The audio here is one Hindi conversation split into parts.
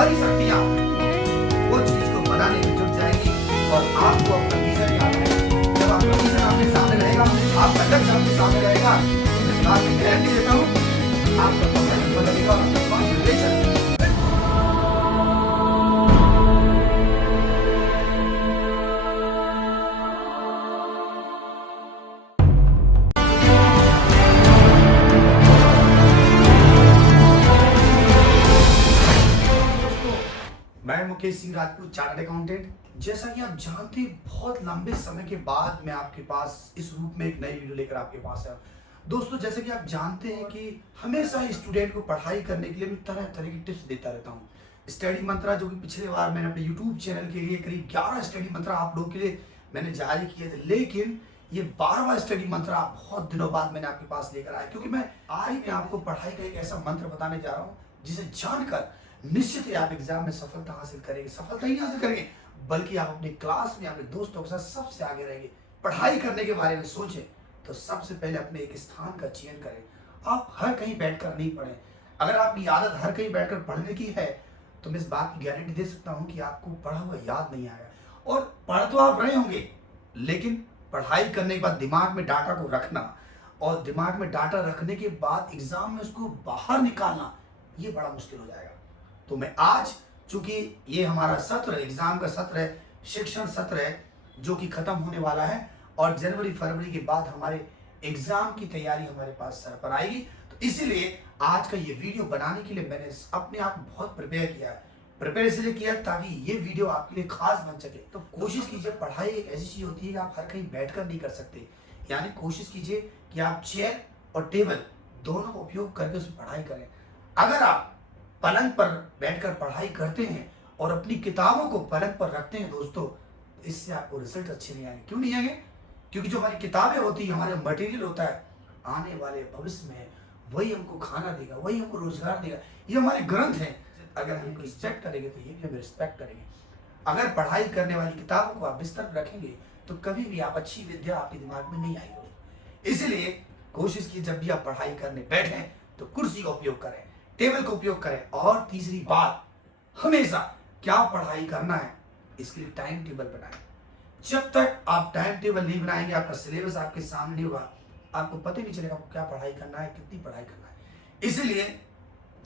सारी शक्तियां वो चीज को बनाने में जुट जाएगी और आपको अपना विजन याद आएगा। जब आपका विजन आपके सामने रहेगा, आपका लक्ष्य आपके सामने रहेगा, तो मैं बात की गारंटी देता हूँ आपका परफॉर्मेंस बदलेगा, कॉन्सेंट्रेशन। मैं मुकेश सिंह राजपूत, चार्टर्ड अकाउंटेंट। जैसा कि आप जानते हैं, बहुत लंबे समय के बाद मैं आपके पास इस रूप में एक नई वीडियो लेकर आपके पास आया। दोस्तों, जैसे कि आप जानते हैं कि हमेशा स्टूडेंट को पढ़ाई करने के लिए मैं तरह तरह की टिप्स देता रहता हूँ। स्टडी मंत्रा, जो कि पिछले बार मैंने अपने यूट्यूब चैनल के लिए करीब 11 स्टडी मंत्रा आप लोगों के लिए मैंने जारी किए थे, लेकिन ये 12वां स्टडी मंत्रा बहुत दिनों बाद मैंने आपके पास लेकर आया, क्योंकि मैं आज मैं आपको पढ़ाई का एक ऐसा मंत्र बताने जा रहा हूँ जिसे जानकर निश्चित ही आप एग्जाम में सफलता हासिल करेंगे। सफलता ही नहीं हासिल करेंगे, बल्कि आप अपनी क्लास में अपने दोस्तों के साथ सबसे आगे रहेंगे। पढ़ाई करने के बारे में सोचें तो सबसे पहले अपने एक स्थान का चयन करें। आप हर कहीं बैठकर नहीं पढ़ें। अगर आपकी आदत हर कहीं बैठकर पढ़ने की है तो मैं इस बात की गारंटी दे सकता हूं कि आपको पढ़ा हुआ याद नहीं आएगा। और पढ़ तो आप रहे होंगे, लेकिन पढ़ाई करने के बाद दिमाग में डाटा को रखना और दिमाग में डाटा रखने के बाद एग्जाम में उसको बाहर निकालना, ये बड़ा मुश्किल हो जाएगा। तो मैं आज, चूंकि ये हमारा सत्र एग्जाम का सत्र है, शिक्षण सत्र है, जो कि खत्म होने वाला है और जनवरी फरवरी के बाद हमारे एग्जाम की तैयारी हमारे पास सर पर आएगी, तो इसीलिए आज का ये वीडियो बनाने के लिए मैंने अपने आप को बहुत प्रिपेयर किया है। प्रिपेयर इसलिए किया ताकि ये वीडियो आपके लिए खास बन सके। तो कोशिश कीजिए, पढ़ाई एक ऐसी चीज होती है कि आप हर कहीं बैठकर नहीं कर सकते, यानी कोशिश कीजिए कि आप चेयर और टेबल दोनों का उपयोग करके उसमें पढ़ाई करें। अगर आप पलंग पर बैठकर पढ़ाई करते हैं और अपनी किताबों को पलंग पर रखते हैं दोस्तों, तो इससे आपको रिजल्ट अच्छे नहीं आएंगे। क्यों नहीं आएंगे? क्योंकि जो हमारी किताबें होती है, हमारे मटेरियल होता है, आने वाले भविष्य में वही हमको खाना देगा, वही हमको रोजगार देगा। ये हमारे ग्रंथ हैं। अगर हम इनको रिस्पेक्ट करेंगे तो ये भी हमें रिस्पेक्ट करेंगे। अगर पढ़ाई करने वाली किताबों को आप बिस्तर पर रखेंगे तो कभी भी आप अच्छी विद्या आपके दिमाग में नहीं आएगी दोस्तों। इसलिए कोशिश की, जब भी आप पढ़ाई करने बैठे तो कुर्सी का उपयोग करें, टेबल का उपयोग करें। और तीसरी बात, हमेशा क्या पढ़ाई करना है इसके लिए टाइम टेबल बनाएं। जब तक आप टाइम टेबल नहीं बनाएंगे, आपका सिलेबस आपके सामने नहीं होगा, आपको पता नहीं चलेगा आपको क्या पढ़ाई करना है, कितनी पढ़ाई करना है। इसलिए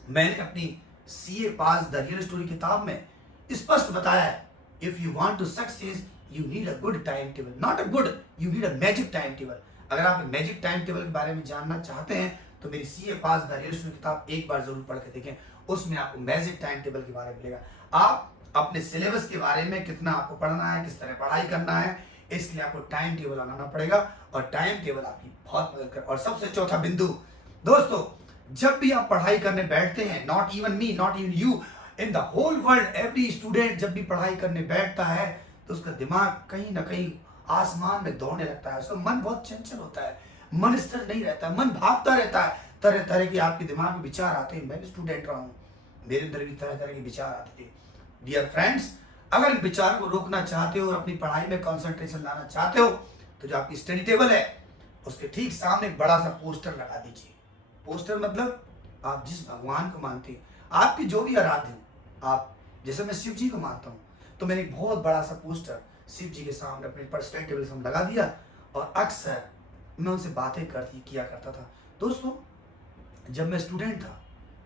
मैंने अपनी CA pass the real story किताब में स्पष्ट बताया है, if you want to success you need a good time table, not a good, you need a magic time table. अगर आप मैजिक टाइम टेबल के बारे में जानना चाहते हैं तो मेरी CA pass the real story किताब एक बार जरूर पढ़ के देखें। उसमें आपको मैजिक टाइम टेबल के बारे में मिलेगा। आप अपने सिलेबस के बारे में कितना आपको पढ़ना है, किस तरह पढ़ाई करना है, इसके लिए आपको टाइम टेबल बनाना पड़ेगा और टाइम टेबल आपकी बहुत मदद कर। और सबसे चौथा बिंदु दोस्तों, जब भी आप पढ़ाई करने बैठते हैं, not even me, not even you, in the whole world, every student जब भी पढ़ाई करने बैठता है तो उसका दिमाग कहीं ना कहीं आसमान में दौड़ने लगता है। उसका मन बहुत चंचल होता है, मन स्थिर नहीं रहता है, मन भागता रहता है। तरह तरह के आपके दिमाग में विचार आते हैं। मैं भी स्टूडेंट रहा हूँ, मेरे अंदर भी तरह तरह के विचार आते थे। डियर फ्रेंड्स, अगर इन विचारों को रोकना चाहते हो और अपनी पढ़ाई में कंसंट्रेशन लाना चाहते हो तो जो आपकी स्टडी टेबल है उसके ठीक सामने एक बड़ा सा पोस्टर लगा दीजिए। पोस्टर मतलब आप जिस भगवान को मानते हैं, आपके जो भी आराध्य हो, आप जैसे मैं शिव जी को मानता हूँ तो मैंने एक बहुत बड़ा सा पोस्टर शिव जी के सामने अपने पर्सनल टेबल से लगा दिया और अक्सर मैं उनसे बातें किया करता था। दोस्तों, जब मैं स्टूडेंट था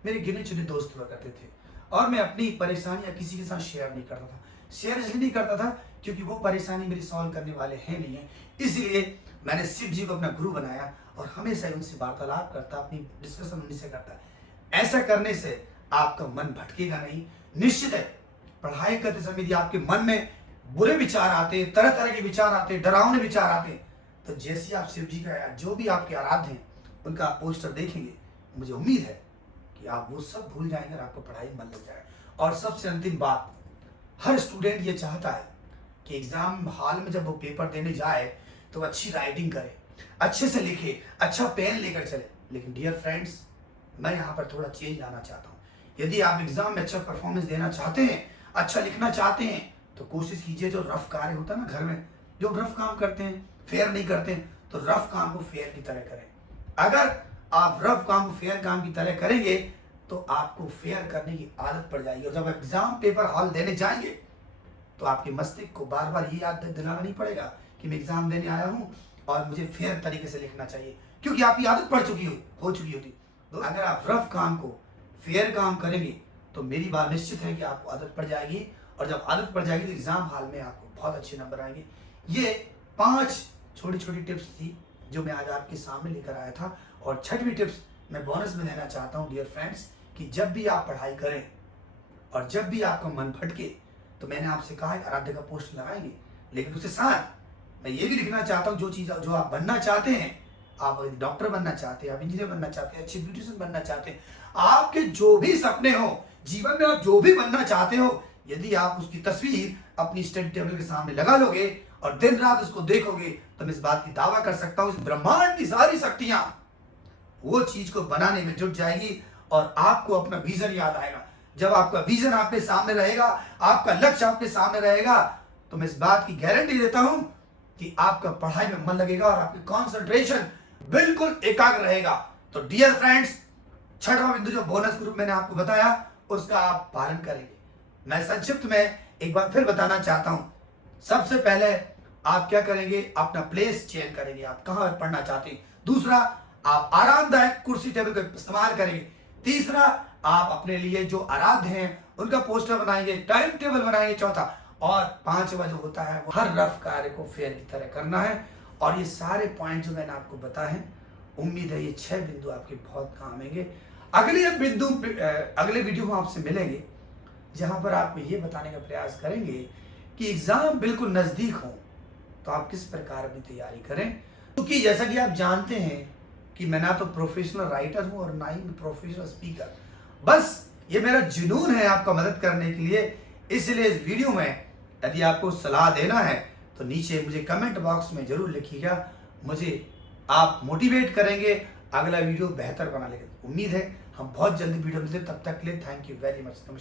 मेरे गिने चुने दोस्त हुआ करते थे और मैं अपनी परेशानियां किसी के साथ शेयर नहीं करता था। शेयर इसलिए नहीं करता था क्योंकि वो परेशानी मेरी सॉल्व करने वाले हैं नहीं है। इसलिए मैंने शिव जी को अपना गुरु बनाया और हमेशा उनसे वार्तालाप करता, अपनी डिस्कशन उनसे करता। ऐसा करने से आपका मन भटकेगा नहीं। निश्चित है, पढ़ाई करते समय यदि आपके मन में बुरे विचार आते, तरह तरह के विचार आते, डरावने विचार आते, तो जैसे आप शिव जी का जो भी आपके आराध्य हैं उनका पोस्टर देखेंगे, मुझे उम्मीद है कि आप वो सब भूल जाएंगे और आपको पढ़ाई मन लग जाएगा। और सबसे अंतिम बात, हर स्टूडेंट ये चाहता है कि एग्जाम हॉल में जब वो पेपर देने जाए तो अच्छी राइटिंग करे, अच्छे से लिखे, अच्छा पेन लेकर चले। लेकिन डियर फ्रेंड्स, मैं यहाँ पर थोड़ा चेंज लाना चाहता हूँ। यदि आप एग्जाम में अच्छा परफॉर्मेंस देना चाहते हैं, अच्छा लिखना चाहते हैं, तो कोशिश कीजिए जो रफ कार्य होता है ना घर में, जो रफ काम करते हैं, फेयर नहीं करते हैं, तो रफ काम को फेयर की तरह करें। अगर आप रफ काम को फेयर काम की तरह करेंगे तो आपको फेयर करने की आदत पड़ जाएगी। और जब एग्जाम पेपर हॉल देने जाएंगे तो आपके मस्तिष्क को बार बार ये याद दिलाना नहीं पड़ेगा कि मैं एग्जाम देने आया हूँ और मुझे फेयर तरीके से लिखना चाहिए, क्योंकि आपकी आदत पड़ चुकी हो चुकी होती। तो अगर आप रफ काम को फेयर काम करेंगे तो मेरी बात निश्चित है कि आपको आदत पड़ जाएगी, और जब आदत पड़ जाएगी तो एग्जाम हॉल में आपको बहुत अच्छे नंबर आएंगे। ये 5 छोटी छोटी टिप्स थी जो मैं आज आपके सामने लेकर आया था। और छठवीं टिप्स मैं बोनस में देना चाहता हूँ डियर फ्रेंड्स, कि जब भी आप पढ़ाई करें और जब भी आपका मन भटके तो मैंने आपसे कहा है आराध्य का पोस्ट लगाएंगे, लेकिन उसके साथ मैं ये भी लिखना चाहता हूँ जो आप बनना चाहते हैं। आप डॉक्टर बनना चाहते हैं, आप इंजीनियर बनना चाहते हैं, अच्छे ब्यूटिशियन बनना चाहते हैं, आपके जो भी सपने हो जीवन में, आप जो भी बनना चाहते हो, यदि आप उसकी तस्वीर अपनी स्टडी टेबल के सामने लगा लोगे और दिन रात उसको देखोगे तो मैं इस बात की दावा कर सकता हूँ, इस ब्रह्मांड की सारी शक्तियां वो चीज को बनाने में जुट जाएगी और आपको अपना विजन याद आएगा। जब आपका विजन आपके सामने रहेगा, आपका लक्ष्य आपके सामने रहेगा, तो मैं इस बात की गारंटी देता हूं कि आपका पढ़ाई में मन लगेगा और आपकी कंसंट्रेशन बिल्कुल एकाग्र रहेगा। तो डियर फ्रेंड्स, छठवां बिंदु जो बोनस ग्रुप मैंने आपको बताया उसका आप पालन करेंगे। मैं संक्षिप्त में एक बार फिर बताना चाहता हूं। सबसे पहले आप क्या करेंगे, अपना प्लेस चेंज करेंगे, आप कहां पढ़ना चाहते हैं। दूसरा, आप आरामदायक कुर्सी टेबल का इस्तेमाल करेंगे। तीसरा, आप अपने लिए जो आराध्य हैं उनका पोस्टर बनाएंगे, टाइम टेबल बनाएंगे। चौथा और पांचवा जो होता है वो हर रफ कार्य को फेयर की तरह करना है। और ये सारे पॉइंट जो मैंने आपको बताए हैं, उम्मीद है ये 6 बिंदु आपके बहुत काम आएंगे। अगले वीडियो में आपसे मिलेंगे जहां पर आपको ये बताने का प्रयास करेंगे कि एग्जाम बिल्कुल नजदीक हो तो आप किस प्रकार अपनी तैयारी करें। क्योंकि जैसा कि आप जानते हैं कि मैं ना तो प्रोफेशनल राइटर हूं और ना ही प्रोफेशनल स्पीकर, बस ये मेरा जुनून है आपका मदद करने के लिए। इसलिए इस वीडियो में यदि आपको सलाह देना है तो नीचे मुझे कमेंट बॉक्स में जरूर लिखिएगा, मुझे आप मोटिवेट करेंगे अगला वीडियो बेहतर बना लेंगे। उम्मीद है हम बहुत जल्दी वीडियो मिलते हैं, तब तक के लिए थैंक यू वेरी मच, नमस्कार।